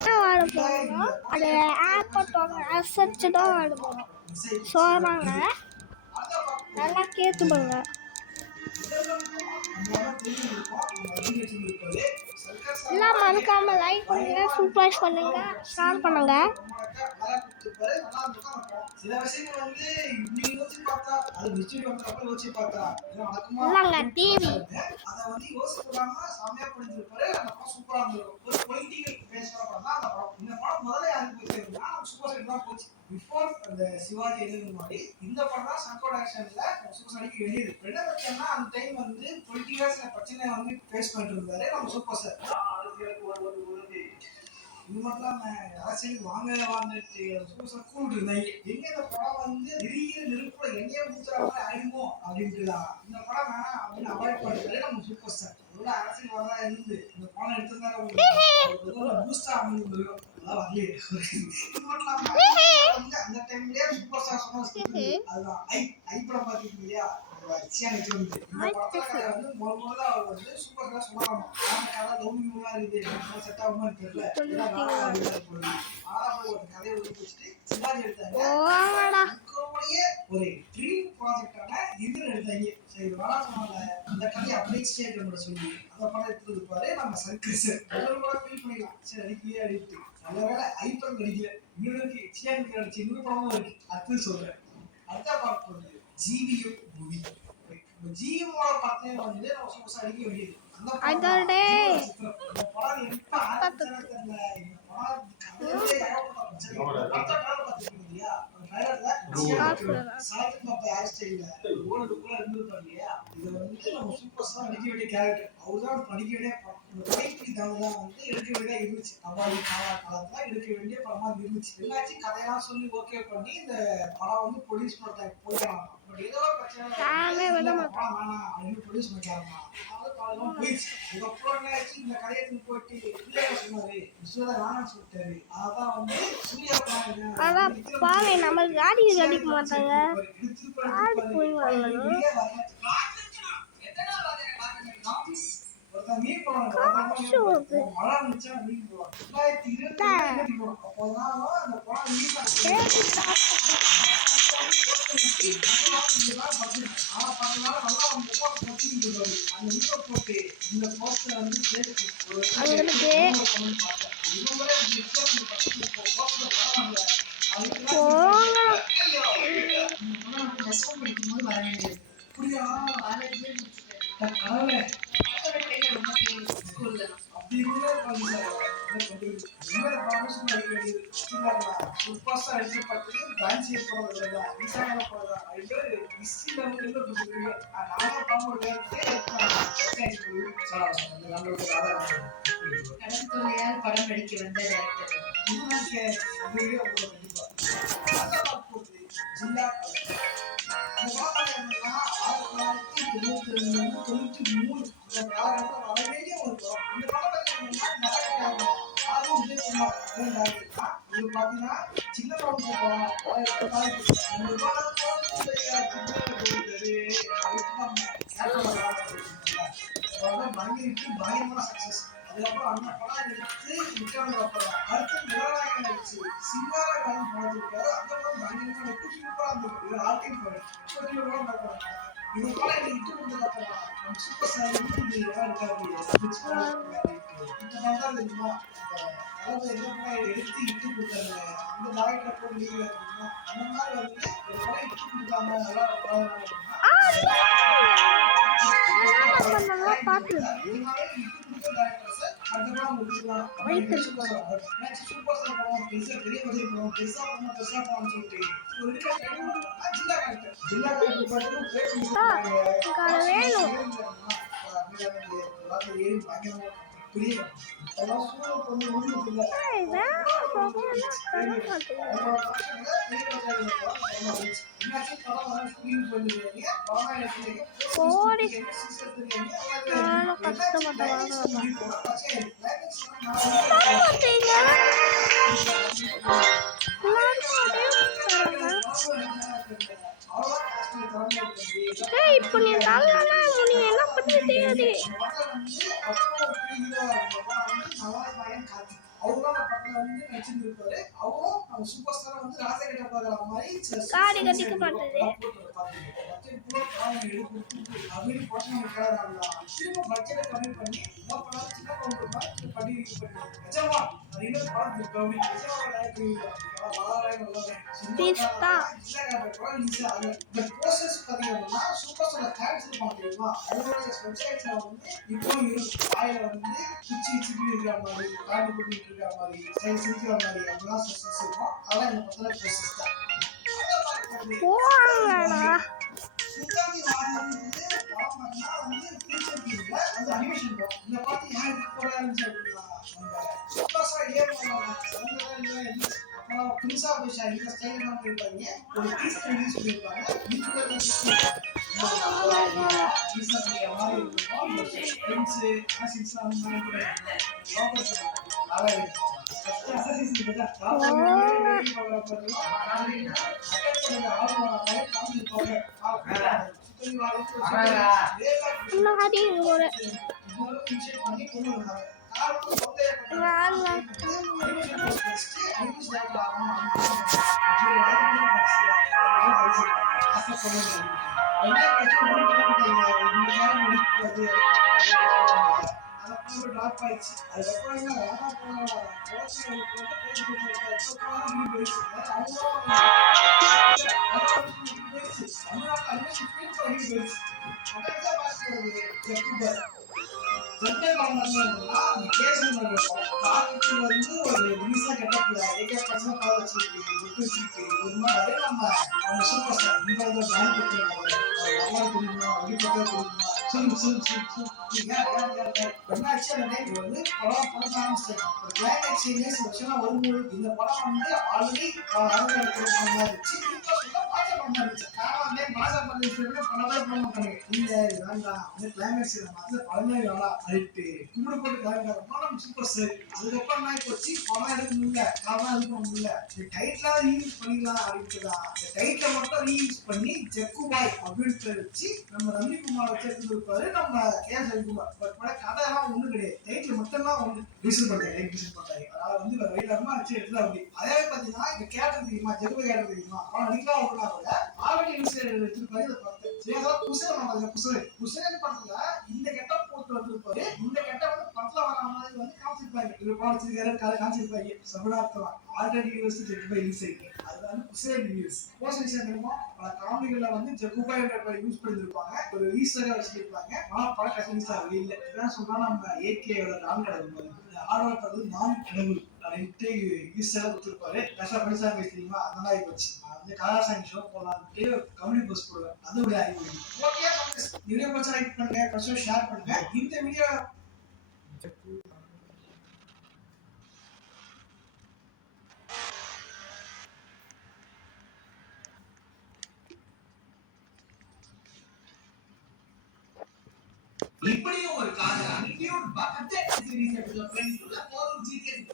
ஆட போகிறோம். அது ஏர்போர்ட்டோட அசைச்சு தான் ஆட போகிறோம். சொல்கிறாங்க, நல்லா கேட்டுப்பாங்க. எல்லாம் மறக்காம லைக் பண்ணுங்க, சூப்பர்ஸ் பண்ணுங்க, ஷேர் பண்ணுங்க. இல்லைங்க டிவி பிஃபோர் அந்த சிவாஜி எழுதுக்கு முன்னாடி இந்த படம் தான் சங்கோட ஆக்ஷன்ல சூப்பர் ஸ்டாருக்கு வெளியது. என்ன பிரச்சனைனா அந்த டைம் வந்து 20 இயர்ஸ் பிரச்சனை வந்து ஃபேஸ் பண்ணிட்டு இருந்தாரு நம்ம சூப்பர் ஸ்டார். இது மட்டும் அரசியலுக்கு வாங்கிட்டு சூப்பர் ஸ்டார் கூப்பிட்டு இருந்தாங்க. எங்க இந்த படம் வந்து நிறைய நெருப்புல எண்ணெயை ஊத்துற மாதிரி ஆயிடுமோ அப்படின்ட்டு தான் இந்த படம் வேணாம் அப்படின்னு அவாய்ட் பண்ணிட்டாரு நம்ம சூப்பர் ஸ்டார். அதோட அரசியல் வரதா இருந்து இந்த படம் எடுத்திருந்தாரு பூஸ்டா அமைந்து அந்த டைம்லயே சூப்பர் ஸ்டார் சொன்ன அதுதான் ஐ படம் பாத்தீங்க இல்லையா வந்து முதல்ல அவர் வந்து சூப்பர் ஸ்டார் சொன்னாராம். கதை லவ்யூவா இருக்குது செட் ஆகுமா தெரியல ஒரு கதையை வச்சுட்டு சிவாஜி எடுத்தாங்க. ஒரு ட்ரீம் ப்ராஜெக்டான இது எடுத்தாங்க. சரி வேணா சொன்னால அந்த கதையை அப்படியே ஸ்டேட் பண்ண சொல்லி அந்த படம் எடுத்து இருப்பாரு நம்ம சர்க்கஸ் கூட ஃபீல் பண்ணிக்கலாம். சரி அடிக்கலையே அடிட்டு நல்ல வேலை ஐப்பம் நடிக்கல. இன்னொரு சியான் நடிச்சு இன்னொரு படமும் இருக்கு. அடுத்து சொல்றேன். அடுத்த பார்ட் வந்து ஜிவிஎம் மூவி. ஜிவிஎம்மோட படத்தை வந்து நம்ம சூப்பர் அடிக்க வேண்டியது. அந்த படம் எப்ப ஆரம்பிச்சானே தெரியல. இந்த படம் கதையிலே கதையெல்லாம் சொல்லி ஓகே பண்ணி இந்த படம் வந்து ப்ரொடியூஸ் பண்ண போயிடலாம். ஏதோ பிரச்சனை ப்ரொடியூஸ் பண்ணிட்டாருமா போயிடுச்சு. அதுக்கப்புறம் என்ன ஆச்சு இந்த கதையை போயிட்டு சொன்னாரு வேணாம்னு சொல்லிட்டாரு. அதான் வந்து பாவை நம்ம காடி அடிக்க மாட்டாங்க. காடி போய் வரணும். கடற்கொள்ளையால் படம் நடிக்க வந்த பயங்கரமான சக்சஸ். அதுக்கப்புறம் அந்த படம் எடுத்து விக்ரமோட படம் அடுத்து நிலநாயகன் நடிச்சு சிங்காரகாரன் படத்திருக்காரு. அந்த படம் பயங்கரமா எடுத்து சூப்பரா இருந்திருக்கு. ஆர்டிங் படம் இது போல எனக்கு இட்டு கொடுத்ததுக்கப்புறம் நம்ம சூப்பர் ஸ்டார் இருக்காரு. எடுத்து இட்டு கொடுத்தாங்க அந்த டாக்டர் போய் லீவ் அந்த மாதிரி வந்து ஒரு படம் இட்டு கொடுத்தாங்க. நல்லா இப்போ நீ என்ன பண்ணி தெரியாது. அவரும் நம்ம படத்துல வந்து நடிச்சிருந்திருப்பாரு. அவரும் நம்ம சூப்பர் ஸ்டார் வந்து ராஜா கிட்ட பாக்குற மாதிரி காடி கட்டிக்க மாட்டது பட்ஜெட் கூட காலம் எடுத்து அப்படின்னு போட்டு நம்ம கேட்கறாங்களா திரும்ப பட்ஜெட்டை கம்மி பண்ணி என்ன பண்ணாலும் சின்ன பவுண்டர் மாதிரி பண்ணி நிஜமா அப்படின்னு படம் கம்மி பிஸ்தா ப்ரோசஸ் பாத்தீங்கன்னா சூப்பர் ஸ்டார் ஃபேன்ஸ் பாத்தீங்கன்னா அவங்களோட வெப்சைட்ஸ்ல வந்து இப்போ வாயில வந்து குச்சி சிக்கி இருக்கிற மாதிரி காட்டு போட்டுட்டு இருக்கிற மாதிரி சிரிக்கிற மாதிரி அப்படிலாம் சஸ்பென்ஸ் இருக்கும். அதெல்லாம் இந்த படத்துல ப்ரோசஸ் தான். போங்கடா சுத்தாமி வாடகை வந்து படம் பண்ணா வந்து ஃபியூச்சர் டீம்ல அந்த அனிமேஷன் படம் இந்த பாட்டு யாருக்கு போறாருன்னு சொல்றீங்களா அந்த சூப்பர் ஸ்டார் ஏன் பண்ணாங்க அப்புறம் புதுசா விஷா இந்த ஸ்டைல் தான் போயிருப்பாங்க ஒரு பீஸ் ரிலீஸ் பண்ணிருப்பாங்க மாடி ஒரு ட்ராப் ஆயிடுச்சு அதுக்கப்புறம் ஒரு புதுசா கெட்டப்ல ஏகே பசங்க கால் வச்சிருக்கு விட்டு வச்சிருக்கு ஒரு மாதிரி நம்ம சூப்பர் ஸ்டார் இந்த பேங்க் தெரியுமா அப்படி தெரியுமா என்னாச்சு அந்த டைம் வந்து படம் படம் ஆரம்பிச்சிட்டாங்க ஒரு கிளைமேக்ஸ் சீரியஸ் வருஷம் வரும்போது இந்த படம் வந்து ஆல்ரெடி இருந்துச்சு மாசா பண்ணி பணமே பண்ண மாட்டாங்க இல்ல வேண்டாம் அந்த கிளைமேக்ஸ் மற்ற பழமே வேணா அழிட்டு கும்பிடு போட்டு கிளம்பிட்டாங்க நம்ம சூப்பர் ஸ்டார் அதுக்கப்புறம் நான் போச்சு படம் எடுக்க முடியல காரணம் எடுக்க முடியல டைட்டிலா ரீயூஸ் பண்ணிக்கலாம் அப்படின்ட்டுதான் இந்த டைட்டில மட்டும் ரீயூஸ் பண்ணி ஜக்கு பாய் அப்படின்ட்டு வச்சு நம்ம ரவிக்குமார் வச்சு எடுத்துருப்பாரு நம்ம கேஎஸ் ரவிக்குமார் பட் கதை எல்லாம் ஒண்ணு கிடையாது டைட்டில் மட்டும் தான் ஒண்ணு ரிசீவ் பண்ணாங்க அதாவது வந்து வெயிலமா வச்சு எடுத்துல அப்படி அதே பாத்தீங்கன்னா இந்த கேரக்டர் தெரியுமா ஜெகுபை கேரக்டர் தெரியுமா அவன் நடிக்கலாம் அப்படின்னா கூட ஆல்ரெடி இன்சிடென்ட் வச்சிருப்பாரு இதை பார்த்து குசேன் படத்துல இந்த கெட்டப் போட்டு வந்திருப்பாரு இந்த கெட்டப் வந்து படத்துல வர மாதிரி வந்து காமிச்சிருப்பாங்க இவர் பாடிச்சிருக்காரு கதை காமிச்சிருப்பாங்க சபடார்த்தமா ஆல்ரெடி யூனிவர்ஸ் ஜெகுபை யூஸ் ஆயிருக்கு அது வந்து குசேன் யூஸ் போஸ்ட் விஷயம் தெரியுமா பல காமெடிகள்ல வந்து ஜெகுபை யூஸ் பண்ணிருப்பாங்க ஒரு ஈஸ்டரா வச்சிருப்பாங்க ஆனா படம் கசினிஸா வெளியில இதான் சொல்றா நம்ம ஏகேயோட நான் கடவுள் ஆர்வம் பண்றது நான் கடவுள் அப்படின்ட்டு ஈஸ்டரா கொடுத்துருப்பாரு கஷ்டா படிச்சா பேசுறீங்களா அந்த மாதிரி போச்சு அந்த கலாசாமி ஷோ போலான்ட்டு கமெடி போஸ்ட் போடுவேன் அது ஒரு அறிவு ஓகே வீடியோ பிடிச்சா லைக் பண்ணுங்க ஃபர்ஸ்ட் ஷேர் பண்ணுங்க இந்த வீடியோ இப்படியும் ஒரு காதல் பக்கத்து சீரிஸ் எபிசோட் 20 ஒரு ஜிடிஎஸ்